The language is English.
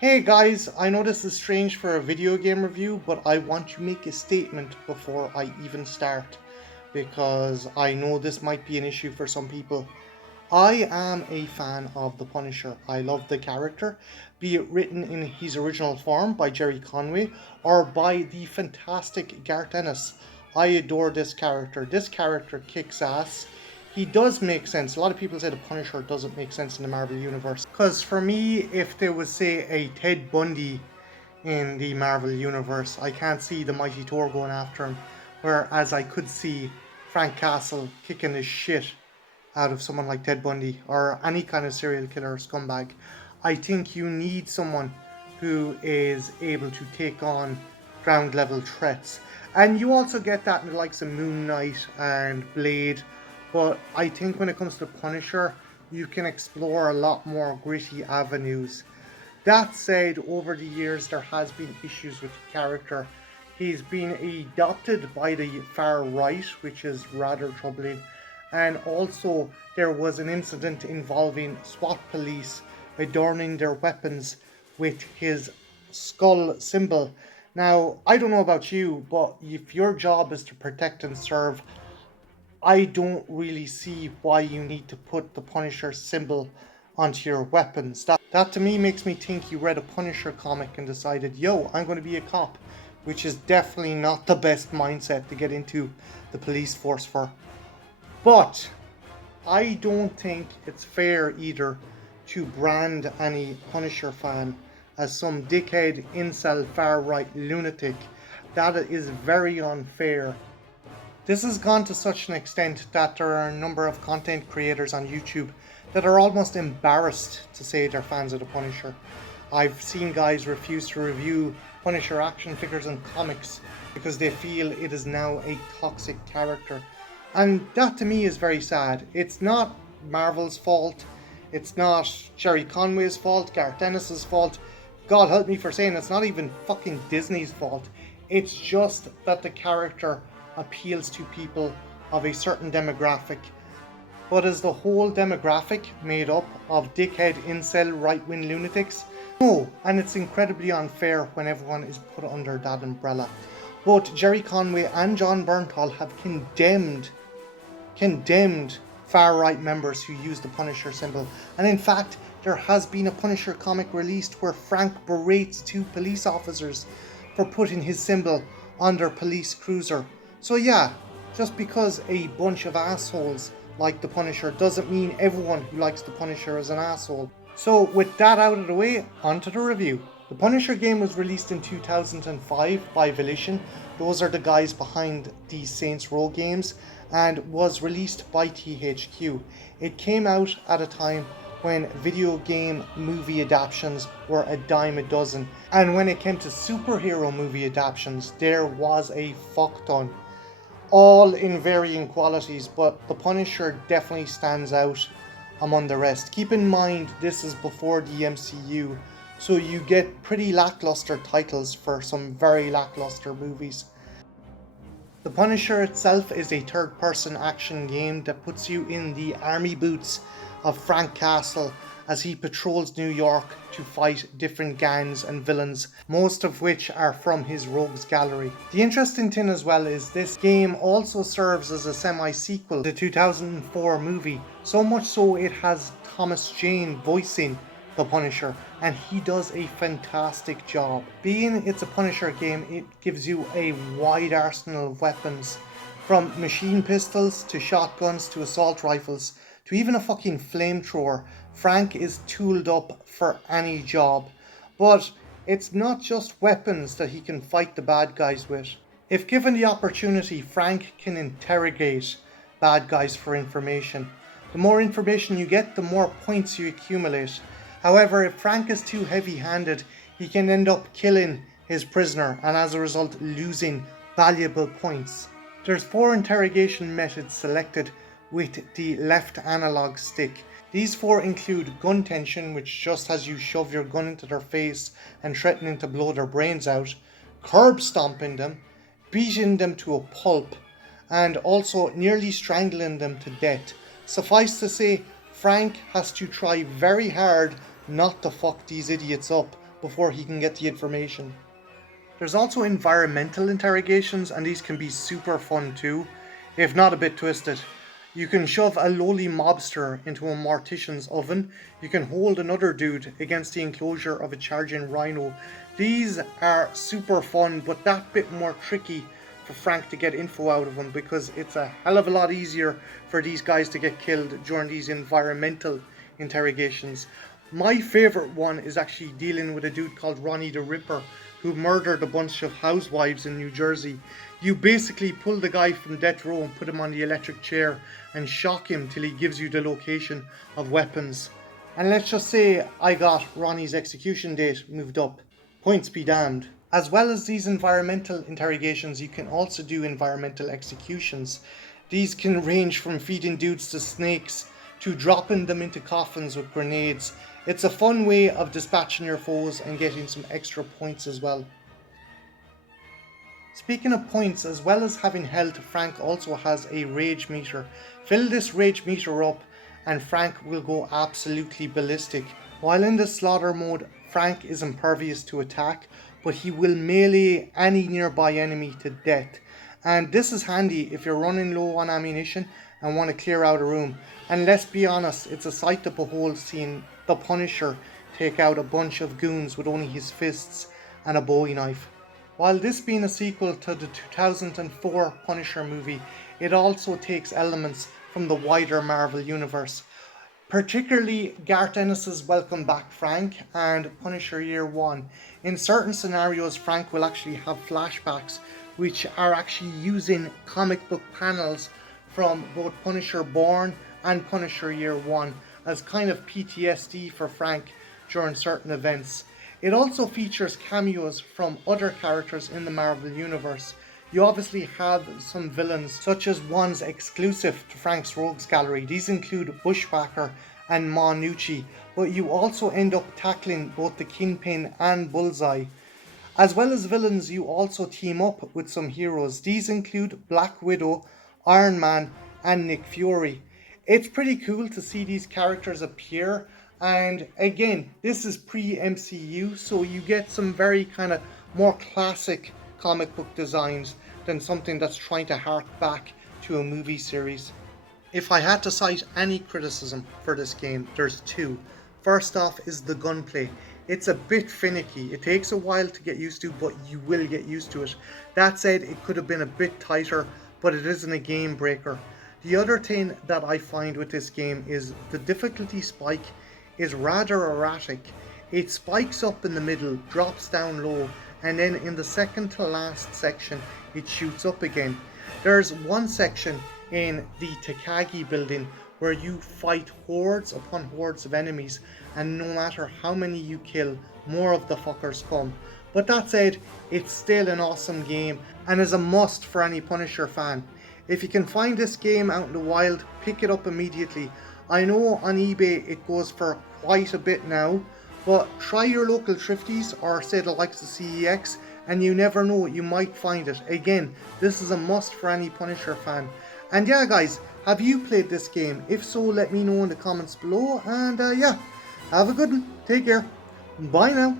Hey guys, I know this is strange for a video game review, but I want to make a statement before I even start because I know this might be an issue for some people. I am a fan of The Punisher. I love the character, be it written in his original form by Jerry Conway or by the fantastic Garth Ennis. I adore this character. This character kicks ass. He does make sense. A lot of people say the Punisher doesn't make sense in the Marvel Universe. Because for me, if there was, say, a Ted Bundy in the Marvel Universe, I can't see the Mighty Thor going after him. Whereas I could see Frank Castle kicking his shit out of someone like Ted Bundy or any kind of serial killer or scumbag. I think you need someone who is able to take on ground level threats. And you also get that in the likes of Moon Knight and Blade. But I think when it comes to Punisher, you can explore a lot more gritty avenues. That said, over the years there has been issues with the character. He's been adopted by the far right, which is rather troubling. And also there was an incident involving SWAT police adorning their weapons with his skull symbol. Now, I don't know about you, but if your job is to protect and serve, I don't really see why you need to put the Punisher symbol onto your weapons. That to me makes me think you read a Punisher comic and decided, yo, I'm going to be a cop, which is definitely not the best mindset to get into the police force for. But I don't think it's fair either to brand any Punisher fan as some dickhead incel far right lunatic. That is very unfair. This has gone to such an extent that there are a number of content creators on YouTube that are almost embarrassed to say they're fans of the Punisher. I've seen guys refuse to review Punisher action figures and comics because they feel it is now a toxic character. And that to me is very sad. It's not Marvel's fault. It's not Jerry Conway's fault, Garth Ennis' fault. God help me for saying it's not even fucking Disney's fault. It's just that the character appeals to people of a certain demographic. But is the whole demographic made up of dickhead incel right-wing lunatics? No, and it's incredibly unfair when everyone is put under that umbrella. Both Jerry Conway and John Bernthal have condemned far-right members who use the Punisher symbol. And in fact, there has been a Punisher comic released where Frank berates two police officers for putting his symbol on their police cruiser. So yeah, just because a bunch of assholes like the Punisher doesn't mean everyone who likes the Punisher is an asshole. So with that out of the way, on to the review. The Punisher game was released in 2005 by Volition. Those are the guys behind the Saints Row games, and was released by THQ. It came out at a time when video game movie adaptations were a dime a dozen, and when it came to superhero movie adaptations, there was a fuck ton. All in varying qualities, but the Punisher definitely stands out among the rest. Keep in mind, this is before the MCU, so you get pretty lackluster titles for some very lackluster movies. The Punisher itself is a third-person action game that puts you in the army boots of Frank Castle as he patrols New York to fight different gangs and villains, most of which are from his rogues gallery. The interesting thing as well is this game also serves as a semi-sequel to the 2004 movie, so much so it has Thomas Jane voicing the Punisher, and he does a fantastic job. Being it's a Punisher game, it gives you a wide arsenal of weapons, from machine pistols to shotguns to assault rifles to even a fucking flamethrower. Frank is tooled up for any job. But it's not just weapons that he can fight the bad guys with. If given the opportunity, Frank can interrogate bad guys for information. The more information you get, the more points you accumulate. However, if Frank is too heavy-handed, he can end up killing his prisoner and as a result losing valuable points. There's 4 interrogation methods selected with the left analog stick. These 4 include gun tension, which just has you shove your gun into their face and threatening to blow their brains out, curb stomping them, beating them to a pulp, and also nearly strangling them to death. Suffice to say, Frank has to try very hard not to fuck these idiots up before he can get the information. There's also environmental interrogations, and these can be super fun too, if not a bit twisted. You can shove a lowly mobster into a mortician's oven. You can hold another dude against the enclosure of a charging rhino. These are super fun, but that bit more tricky for Frank to get info out of them, because it's a hell of a lot easier for these guys to get killed during these environmental interrogations. My favourite one is actually dealing with a dude called Ronnie the Ripper, who murdered a bunch of housewives in New Jersey. You basically pull the guy from death row and put him on the electric chair and shock him till he gives you the location of weapons. And let's just say I got Ronnie's execution date moved up. Points be damned. As well as these environmental interrogations, you can also do environmental executions. These can range from feeding dudes to snakes to dropping them into coffins with grenades. It's a fun way of dispatching your foes and getting some extra points as well. Speaking of points, as well as having health, Frank also has a rage meter. Fill this rage meter up and Frank will go absolutely ballistic. While in the slaughter mode, Frank is impervious to attack, but he will melee any nearby enemy to death. And this is handy if you're running low on ammunition and want to clear out a room. And let's be honest, it's a sight to behold seeing the Punisher take out a bunch of goons with only his fists and a bowie knife. While this being a sequel to the 2004 Punisher movie, it also takes elements from the wider Marvel universe. Particularly Garth Ennis's Welcome Back Frank and Punisher Year 1. In certain scenarios, Frank will actually have flashbacks which are actually using comic book panels from both Punisher Born and Punisher Year 1 as kind of PTSD for Frank during certain events. It also features cameos from other characters in the Marvel Universe. You obviously have some villains, such as ones exclusive to Frank's Rogues Gallery. These include Bushwhacker and Ma Nucci, but you also end up tackling both the Kingpin and Bullseye. As well as villains, you also team up with some heroes. These include Black Widow, Iron Man, and Nick Fury. It's pretty cool to see these characters appear, and again, this is pre-MCU, so you get some very kind of more classic comic book designs than something that's trying to hark back to a movie series. If I had to cite any criticism for this game, there's two. First off is the gunplay. It's a bit finicky. It takes a while to get used to, but you will get used to it. That said, it could have been a bit tighter, but it isn't a game breaker. The other thing that I find with this game is the difficulty spike is rather erratic. It spikes up in the middle, drops down low, and then in the second to last section it shoots up again. There's one section in the Takagi building where you fight hordes upon hordes of enemies, and no matter how many you kill, more of the fuckers come. But that said, it's still an awesome game and is a must for any Punisher fan. If you can find this game out in the wild, pick it up immediately. I know on eBay it goes for quite a bit now, but try your local thrifties or say the likes of CEX, and you never know, you might find it. Again, this is a must for any Punisher fan. And yeah guys, have you played this game? If so, let me know in the comments below, and yeah, have a good one. Take care. Bye now.